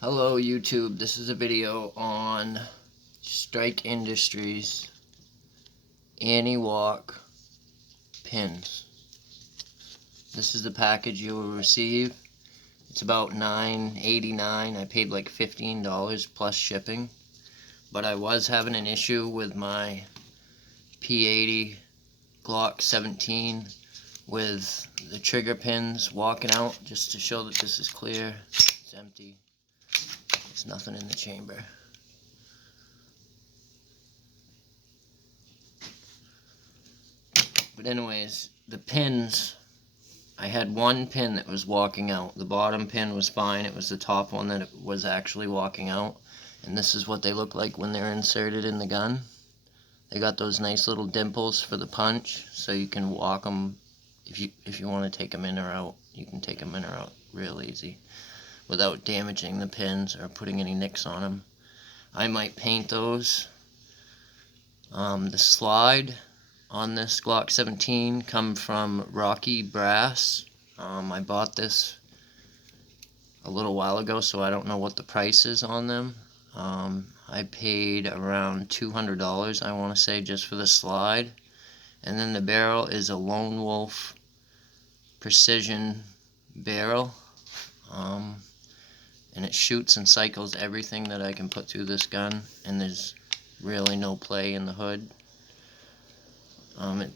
Hello YouTube, this is a video on Strike Industries anti-walk pins. This is the package you will receive. It's about $9.89. I paid like $15 plus shipping. But I was having an issue with my p80 Glock 17 with the trigger pins walking out. Just to show that this is clear, it's empty. There's nothing in the chamber. But anyways, the pins, I had one pin that was walking out. The bottom pin was fine. It was the top one that was actually walking out. And this is what they look like when they're inserted in the gun. They got those nice little dimples for the punch, so you can walk them. If you want to take them in or out, you can take them in or out real easy without damaging the pins or putting any nicks on them. I might paint those. The slide on this Glock 17 come from Rocky Brass. I bought this a little while ago, so I don't know what the price is on them. I paid around $200, I want to say, just for the slide. And then the barrel is a Lone Wolf precision barrel. And it shoots and cycles everything that I can put through this gun, and there's really no play in the hood.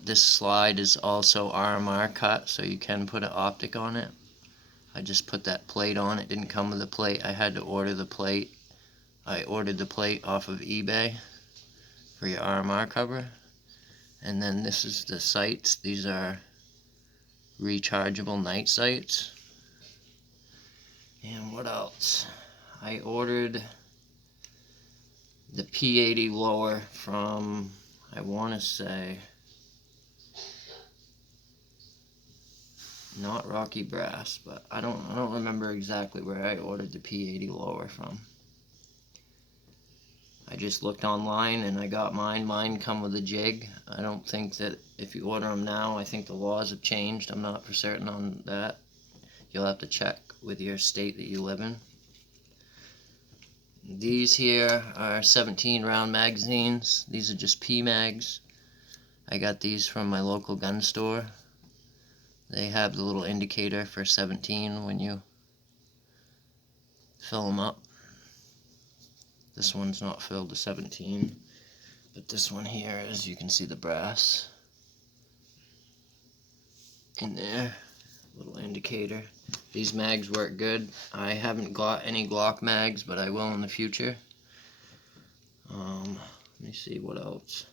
This slide is also RMR cut, so you can put an optic on it. I just put that plate on. It didn't come with a plate. I had to order the plate. I ordered the plate off of eBay for your RMR cover. And then this is the sights. These are rechargeable night sights. And what else? I ordered the p80 lower from, I want to say, not Rocky Brass, but I don't remember exactly where I ordered the p80 lower from. I just looked online and I got mine. Mine come with a jig. I don't think that if you order them now, I think the laws have changed. I'm not for certain on that. You'll have to check with your state that you live in. These here are 17 round magazines. These are just P-mags. I got these from my local gun store. They have the little indicator for 17 when you fill them up. This one's not filled to 17, but this one here is, you can see the brass in there, little indicator. These mags work good. I haven't got any Glock mags, but I will in the future. Let me see what else.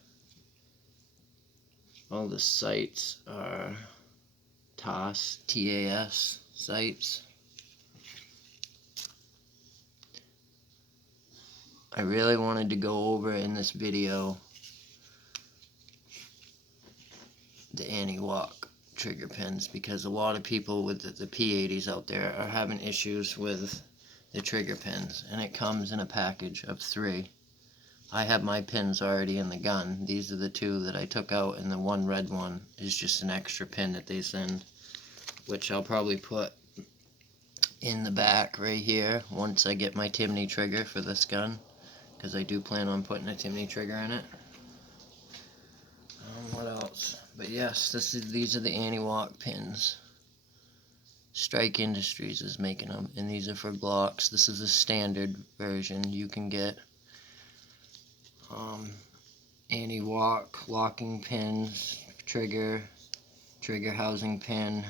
All the sights are TAS sights. I really wanted to go over in this video the anti-walk trigger pins, because a lot of people with the P80s out there are having issues with the trigger pins, and it comes in a package of 3. I have my pins already in the gun. These are the 2 that I took out, and the one red one is just an extra pin that they send, which I'll probably put in the back right here once I get my Timney trigger for this gun, because I do plan on putting a Timney trigger in it. What else? But yes, these are the anti-walk pins. Strike Industries is making them, and these are for Glocks. This is a standard version. You can get anti-walk locking pins, trigger housing pin,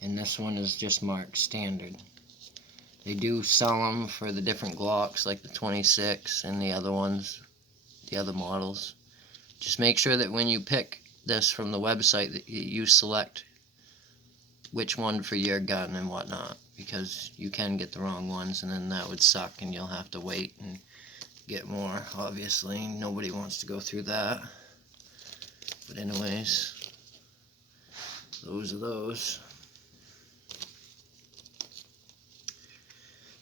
and this one is just marked standard. They do sell them for the different Glocks, like the 26 and the other ones, the other models. Just make sure that when you pick this from the website that you select which one for your gun and whatnot, because you can get the wrong ones, and then that would suck, and you'll have to wait and get more. Obviously, nobody wants to go through that. But anyways, those are those.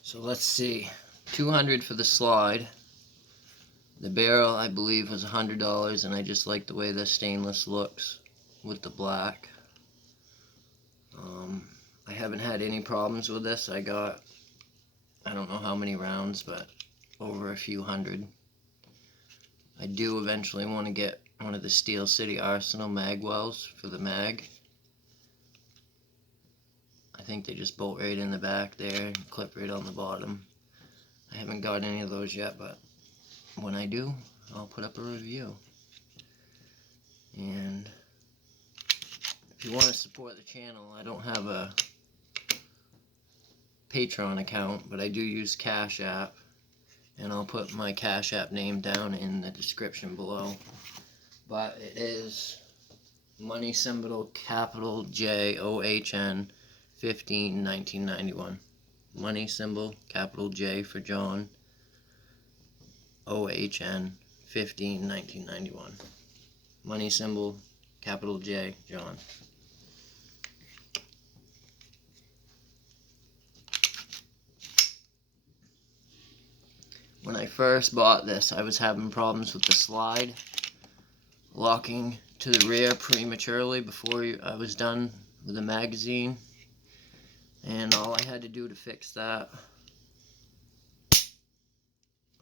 So let's see, $200 for the slide. The barrel, I believe, was $100, and I just like the way the stainless looks with the black. I haven't had any problems with this. I got I don't know how many rounds, but over a few hundred. I do eventually want to get one of the Steel City Arsenal mag wells for the mag. I think they just bolt right in the back there and clip right on the bottom. I haven't got any of those yet, but when I do, I'll put up a review. And if you want to support the channel, I don't have a Patreon account, but I do use Cash App, and I'll put my Cash App name down in the description below. But it is money symbol capital JOHN 15 1991. Money symbol capital J for John, OHN 15 1991. Money symbol capital J John. When I first bought this, I was having problems with the slide locking to the rear prematurely before I was done with the magazine, and all I had to do to fix that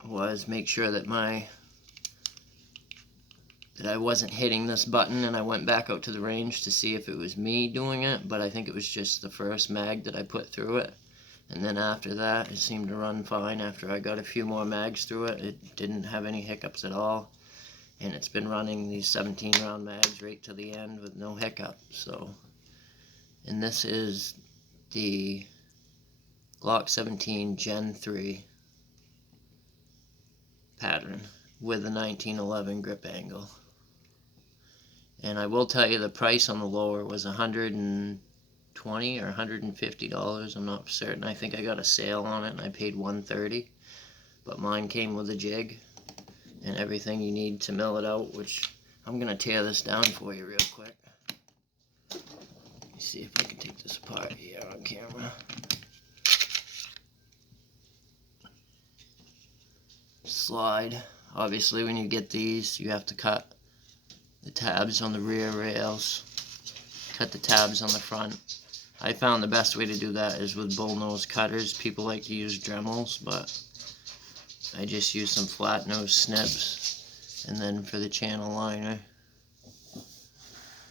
was make sure that I wasn't hitting this button, and I went back out to the range to see if it was me doing it, but I think it was just the first mag that I put through it. And then after that, it seemed to run fine. After I got a few more mags through it, it didn't have any hiccups at all. And it's been running these 17 round mags right to the end with no hiccup. So, and this is the Glock 17 Gen 3 pattern with a 1911 grip angle. And I will tell you the price on the lower was $120 or $150. I'm not certain. I think I got a sale on it and I paid $130. But mine came with a jig and everything you need to mill it out, which I'm going to tear this down for you real quick. Let me see if I can take this apart here on camera. Slide. Obviously when you get these, you have to cut the tabs on the rear rails, cut the tabs on the front. I found the best way to do that is with bullnose cutters. People like to use Dremels, but I just use some flat nose snips. And then for the channel liner,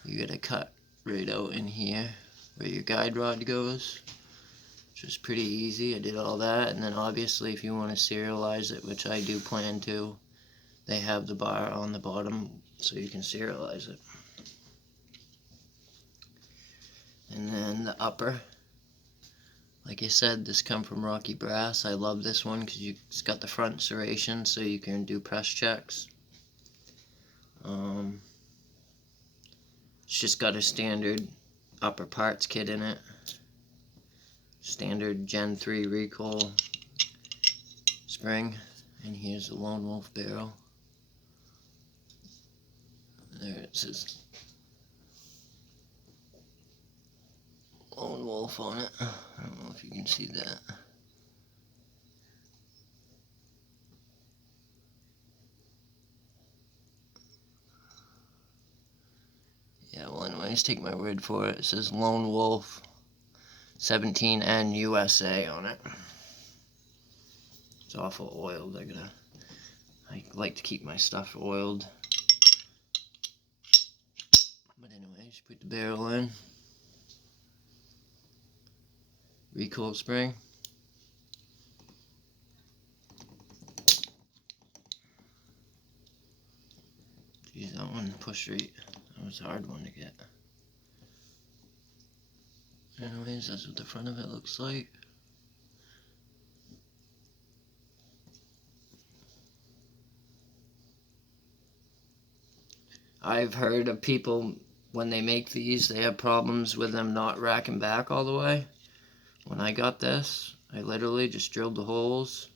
you get a cut right out in here where your guide rod goes, which is pretty easy. I did all that, and then obviously if you want to serialize it, which I do plan to, they have the bar on the bottom so you can serialize it. And then the upper, like I said, this come from Rocky Brass. I love this one because it's got the front serration so you can do press checks. It's just got a standard upper parts kit in it. Standard Gen 3 recoil spring. And here's the Lone Wolf barrel. There it says Lone Wolf on it. I don't know if you can see that. Yeah, well anyways, take my word for it. It says Lone Wolf 17N USA on it. It's awful oiled. I like to keep my stuff oiled. But anyways, put the barrel in. Recoil spring. Geez, that one pushed right. That was a hard one to get. Anyways, that's what the front of it looks like. I've heard of people, when they make these, they have problems with them not racking back all the way. When I got this, I literally just drilled the holes,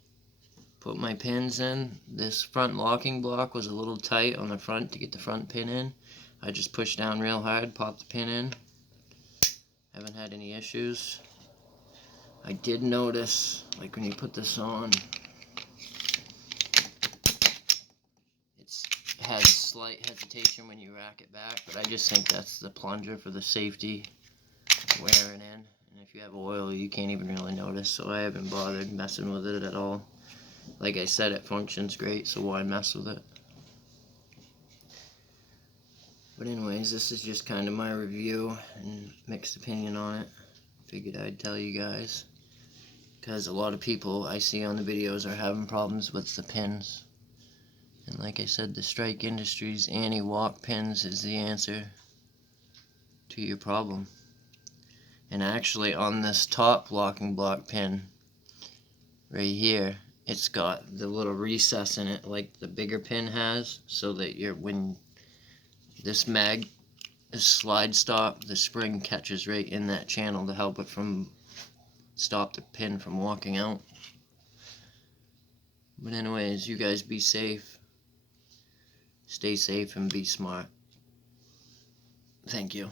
put my pins in. This front locking block was a little tight on the front to get the front pin in. I just pushed down real hard, popped the pin in. Haven't had any issues. I did notice, like when you put this on, it has slight hesitation when you rack it back, but I just think that's the plunger for the safety wearing in. And if you have oil, you can't even really notice, so I haven't bothered messing with it at all. Like I said, it functions great, so why mess with it? But anyways, this is just kind of my review and mixed opinion on it. Figured I'd tell you guys, because a lot of people I see on the videos are having problems with the pins. And like I said, the Strike Industries anti-walk pins is the answer to your problem. And actually on this top locking block pin right here, it's got the little recess in it like the bigger pin has, so that when this mag is slide stop, the spring catches right in that channel to help it from stop the pin from walking out. But anyways, you guys be safe, stay safe, and be smart. Thank you.